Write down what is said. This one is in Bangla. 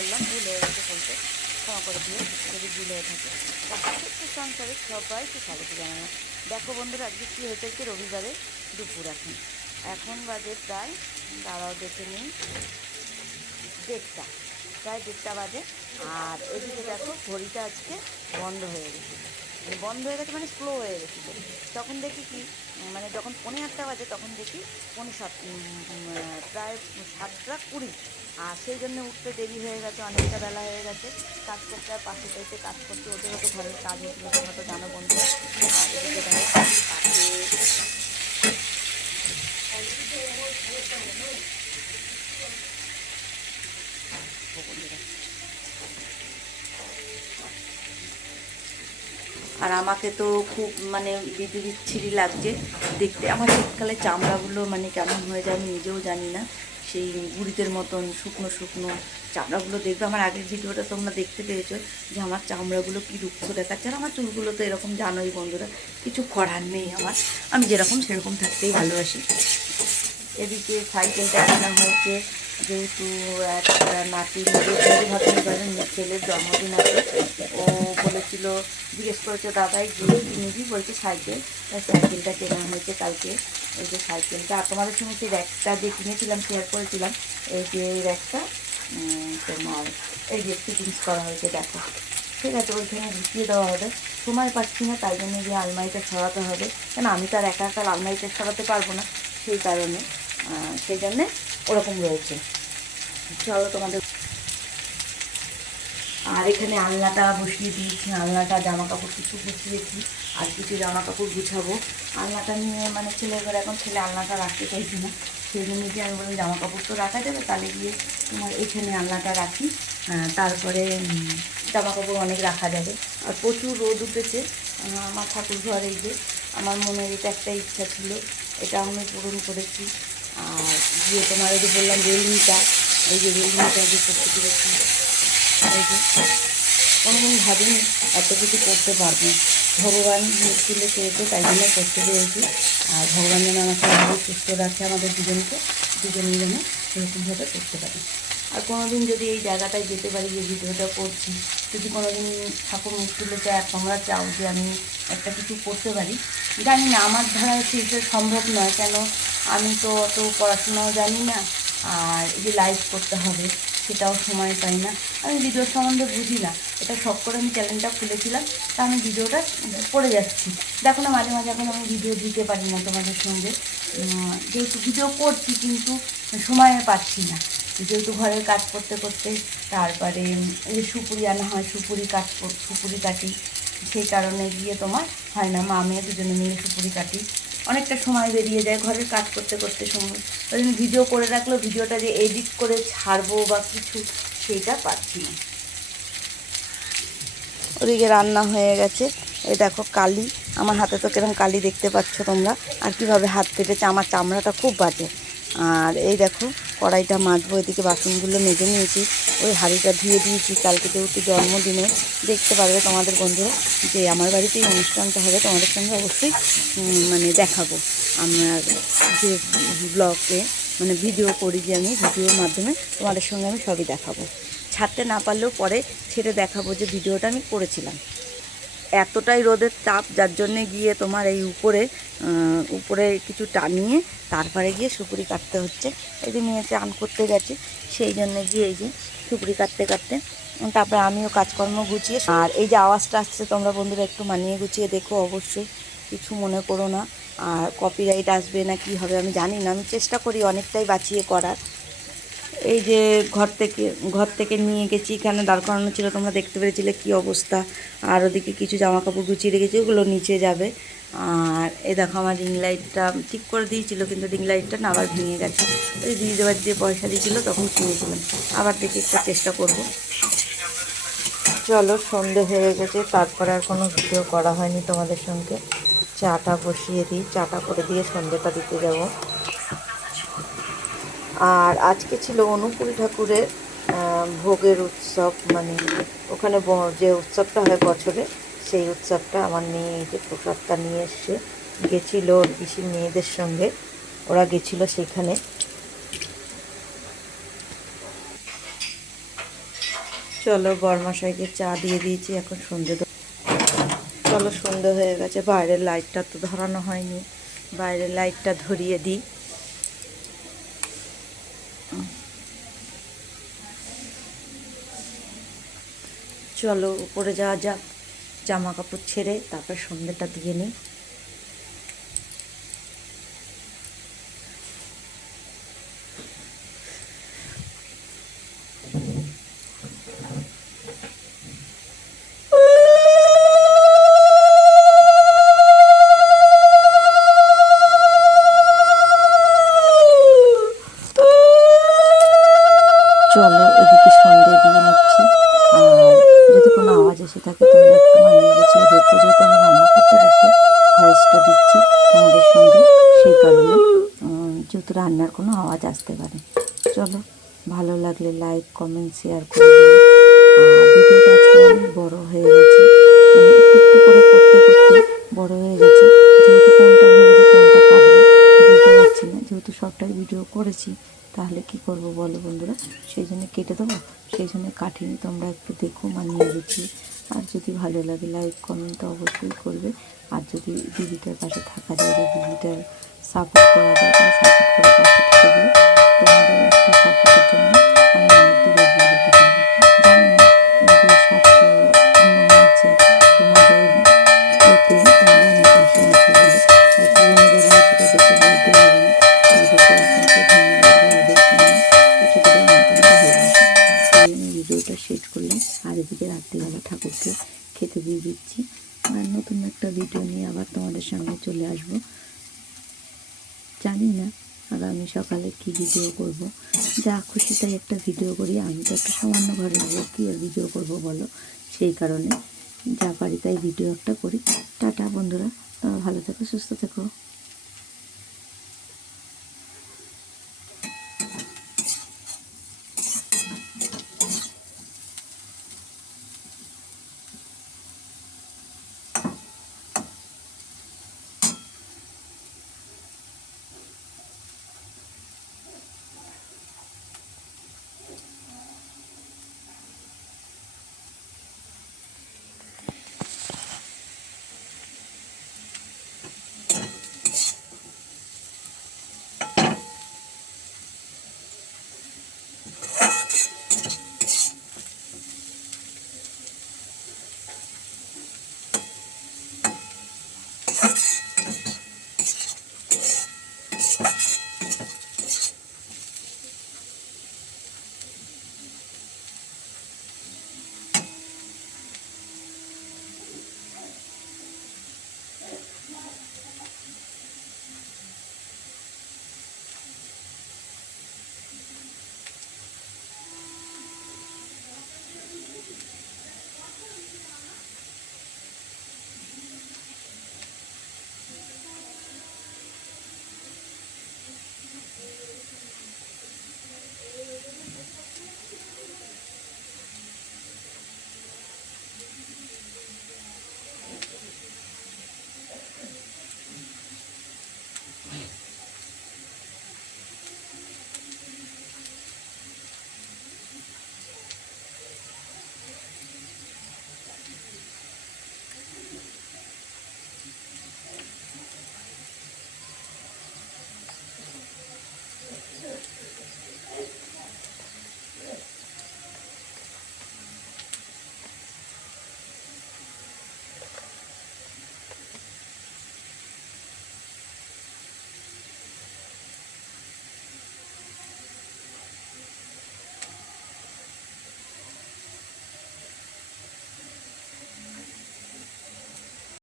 করলাম, ভুল হয়ে গেছে বলতে, ক্ষমা করে দিও যদি ভুল হয়ে থাকে। ছোট্ট সংসারে সবাইকে স্বাগত জানানো। দেখো বন্ধুরা, আজকে কী হয়েছে, কি রবিবারে দুপুর এখন বাজে প্রায়, দাঁড়াও দেখে নিই, 1:30, প্রায় 1:30 বাজে। আর এদিকে দেখো ঘড়িটা আজকে বন্ধ হয়ে গেছে, বন্ধ হয়ে গেছে মানে স্লো হয়ে গেছিলো। তখন দেখি কি, মানে যখন 8:45 বাজে তখন দেখি 7:15, প্রায় 7:20। আর সেই জন্য উঠতে দেরি হয়ে গেছে, অনেকটা বেলা হয়ে গেছে। কাজ করতে আর পাশে টাইতে কাজ করতে, ওদেরও তো ঘরের কাজ হচ্ছিলো, তোমরা তো জানো বন্ধু। আর এদিকে দেখো পাশে আর আমাকে তো খুব মানে বিচ্ছিরি লাগছে দেখতে। আমার শীতকালে চামড়াগুলো মানে কেমন হয়ে যায় আমি নিজেও জানি না, সেই গুড়িদের মতন শুকনো শুকনো চামড়াগুলো দেখবে। আমার আগের ভিডিওটা তোমরা দেখতে পেয়েছো যে আমার চামড়াগুলো কী রুক্ষ দেখাচ্ছে। আর আমার চুলগুলো তো এরকম জানোই বন্ধুরা, কিছু করার নেই আমার, আমি যেরকম সেরকম থাকতেই ভালোবাসি। এদিকে সাইকেলটা কেনা হয়েছে, যেহেতু একটা নাতি ছেলের জন্মদিন আছে। ও বলেছিল, জিজ্ঞেস করেছে দাদাই যে কিনেছি, বলছে সাইকেল, সাইকেলটা কেনা হয়েছে কালকে। এই যে সাইকেলটা, আর তোমাদের সঙ্গে সেই র্যাকটা যে কিনেছিলাম শেয়ার করেছিলাম, এই যে এই র্যাকটা তোমার এই যে ফিটিংস করা হয়েছে দেখো। ঠিক আছে, ওইখানে ঢুকিয়ে দেওয়া হবে। সময় পাচ্ছি না, তাই জন্য গিয়ে আলমারিটা সরাতে হবে, কেন আমি তো আর একা একা আলমারিটা সরাতে পারবো না, সেই কারণে সেই জন্যে ওরকম রয়েছে। চলো তোমাদের। আর এখানে আলনাটা বসিয়ে দিয়েছি, আলনাটা জামা কাপড় কিছু গুছিয়েছি, আর কিছু জামা কাপড় গুছাবো। আলনাটা নিয়ে মানে ছেলের ঘরে, এখন ছেলে আলনাটা রাখতে চাইছি না, সেই জন্য গিয়ে আমি বললাম জামা কাপড় তো রাখা যাবে, তাহলে গিয়ে তোমার এখানে আলনাটা রাখি, তারপরে জামা কাপড় অনেক রাখা যাবে। আর প্রচুর রোদ উঠেছে আমার ঠাকুর ঘর। এই যে আমার মনের এটা একটা ইচ্ছা ছিল, এটা আমি পূরণ করেছি। আর গিয়ে তোমার এই যে বললাম রেলিংটা, এই যে রেলিংটা যে করতে পেরেছি, এই যে কোনোদিন ভাবিনি এত কিছু করতে পারবো। ভগবান মুশকিলে চেয়েছে, তাই জন্য করতে পেরেছি। আর ভগবান যেন আমাকে ভালো সুস্থ রাখে, আমাদের দুজনেই যেন সেরকমভাবে করতে পারি। আর কোনোদিন যদি এই জায়গাটায় যেতে পারি, যে ভিডিওটা করছি, যদি কোনোদিন ঠাকুর মুশকিলে চায়, তোমরা চাও যে আমি একটা কিছু করতে পারি, জানি না আমার দ্বারা সেটা সম্ভব নয়, কেন আমি তো অত পড়াশোনাও জানি না, আর এই যে লাইভ করতে হবে সেটাও সময় পাই না, আমি ভিডিওর সম্বন্ধে বুঝি না। এটা শখ করে আমি চ্যানেলটা খুলেছিলাম, তা আমি ভিডিওটা করে যাচ্ছি। দেখো না, মাঝে মাঝে এখন আমি ভিডিও দিতে পারি না তোমাদের সঙ্গে, যেহেতু ভিডিও করছি কিন্তু সময় পাচ্ছি না, যেহেতু ঘরের কাজ করতে করতে। তারপরে এই যে সুপুরি আনা হয়, সুপুরি কাটি, সেই কারণে গিয়ে তোমার হয় না, মা মেয়ে দুজনে মিলে সুপুরি কাটি, অনেকটা সময় বেরিয়ে যায় ঘরের কাজ করতে করতে সময়। ওই জন্য ভিডিও করে রাখলেও ভিডিওটা যে এডিট করে ছাড়বো বা কিছু, সেইটা পাচ্ছি না। ওদিকে রান্না হয়ে গেছে, এই দেখো কালি, আমার হাতে তো কিরকম কালি দেখতে পাচ্ছ তোমরা, আর কিভাবে হাত কেটেছে, আমার চামড়াটা খুব বাজে। আর এই দেখো কড়াইটা মাজবো, এদিকে বাসনগুলো মেজে নিয়েছি, ওই হাঁড়িটা ধুয়ে দিয়েছি, কালকে যেহেতু জন্মদিনে দেখতে পারবে তোমাদের বন্ধুরা যে আমার বাড়িতে এই অনুষ্ঠানটা হবে, তোমাদের সঙ্গে অবশ্যই মানে দেখাবো। আমার যে ব্লগে মানে ভিডিও করি, যে আমি ভিডিওর মাধ্যমে তোমাদের সঙ্গে আমি সবই দেখাবো, ছাড়তে না পারলেও পরে ছেড়ে দেখাবো যে ভিডিওটা আমি করেছিলাম। এতটাই রোদের তাপ, যার জন্যে গিয়ে তোমার এই উপরে কিছু টানিয়ে তারপরে গিয়ে সুপুরি কাটতে হচ্ছে। এই যে মেয়ে চান করতে গেছে, সেই জন্যে গিয়ে এই যে সুপুরি কাটতে কাটতে তারপরে আমিও কাজকর্ম গুছিয়ে। আর এই যে আওয়াজটা আসছে তোমরা বন্ধুরা একটু মানিয়ে গুছিয়ে দেখো অবশ্যই, কিছু মনে করো না। আর কপিরাইট আসবে না কি হবে আমি জানি না, আমি চেষ্টা করি অনেকটাই বাঁচিয়ে করার। এই যে ঘর থেকে নিয়ে গেছি, এখানে দাঁড় করানো ছিল, তোমরা দেখতে পেরেছিলে কী অবস্থা। আর ওদিকে কিছু জামা কাপড় গুছিয়ে রেখেছি, ওগুলো নিচে যাবে। আর এই দেখো আমার রিং লাইটটা ঠিক করে দিয়েছিল, কিন্তু রিং লাইটটা না আবার ভেঙে গেছে। ওই দিদি বাড়ি দিয়ে পয়সা দিয়েছিলো তখন কিনেছিলাম, আবার দেখি একটা চেষ্টা করব। চলো, সন্ধে হয়ে গেছে, তারপরে আর কোনো ভিডিও করা হয়নি তোমাদের সঙ্গে। চাটা বসিয়ে দিই, চাটা করে দিয়ে সন্ধেটা দিতে যাব। আর আজকে ছিল অনুকূল ঠাকুরের ভোগের উৎসব, মানে ওখানে যে উৎসবটা হয় বছরে, সেই উৎসবটা আমার মেয়ে এই যে প্রসাদটা নিয়ে এসছে, গেছিলো ওর পিসির মেয়েদের সঙ্গে, ওরা গেছিলো সেখানে। চলো বরমশাইকে চা দিয়ে দিয়েছি, এখন চলো সন্ধে হয়ে গেছে, বাইরের লাইটটা তো ধরানো হয়নি, বাইরের লাইটটা ধরিয়ে দিই। চলো উপরে যাওয়া যাক, জামা কাপড় ছেড়ে তারপর সন্ধ্যেটা দিয়ে নিই। চলো ওদিকে সন্ধে দিয়ে নিচ্ছি, আর যদি কোনো আওয়াজ এসে থাকে তোমরা একটু মানিয়ে গুছিয়ে দেখো, যেহেতু আমি রান্না করতে করতে ভয়েসটা দিচ্ছি তোমাদের সঙ্গে, সেই কারণে যেহেতু রান্নার কোনো আওয়াজ আসতে পারে। চলো, ভালো লাগলে লাইক কমেন্ট শেয়ার করে দিও। আর ভিডিওটা আজকে অনেক বড় হয়ে গেছে, মানে একটু একটু করে করতে করতে বড় হয়ে গেছে, যেহেতু কোনটা ধরে যে কোনটা কাটবো বুঝতে পারছি না, যেহেতু সবটাই ভিডিও করেছি তাহলে কি করব বলো বন্ধুরা, সেই জন্য কেটে দেবো, সেই জন্য কাটিনি। তোমরা একটু দেখো, মানিয়ে দিচ্ছি। আর যদি ভালো লাগে লাইক কমেন্ট তো অবশ্যই করবে। আর যদি দিদিটার পাশে থাকা যায়, যদি দিদিটার সাপোর্ট করা যায় তাহলে সাপোর্ট করে পাশে থেকে দিও। তোমাদের একটা সাপোর্টের জন্য আমি অনেক দূরে এগিয়ে যেতে পারবো। জানি না আমাদের 700 হয়েছে, তোমাদের এতে তোমরা আমার পাশে আছো বলে। আর পুরোনো যারা আছে তাদেরকে বলতে হবে না, তাদেরকে অসংখ্য ধন্যবাদ ওদের জন্য, ছোটোদের মতো ভালোবাসা। তাই আমি ভিডিওটা শেষ করলাম, আর এদিকে রাত্রিবেলা ঠাকুরকে খেতে দিয়ে দিচ্ছি। আর নতুন একটা ভিডিও নিয়ে আবার তোমাদের সামনে চলে আসবো। জানি না আগামী সকালে কি ভিডিও করব, যা খুশি তাই একটা ভিডিও করি। আমি তো একটা সামান্য ঘরের বউ, কী আর ভিডিও করবো বলো, সেই কারণে যা পারি তাই ভিডিও একটা করি। টাটা বন্ধুরা, তোমরা ভালো থেকো, সুস্থ থেকো।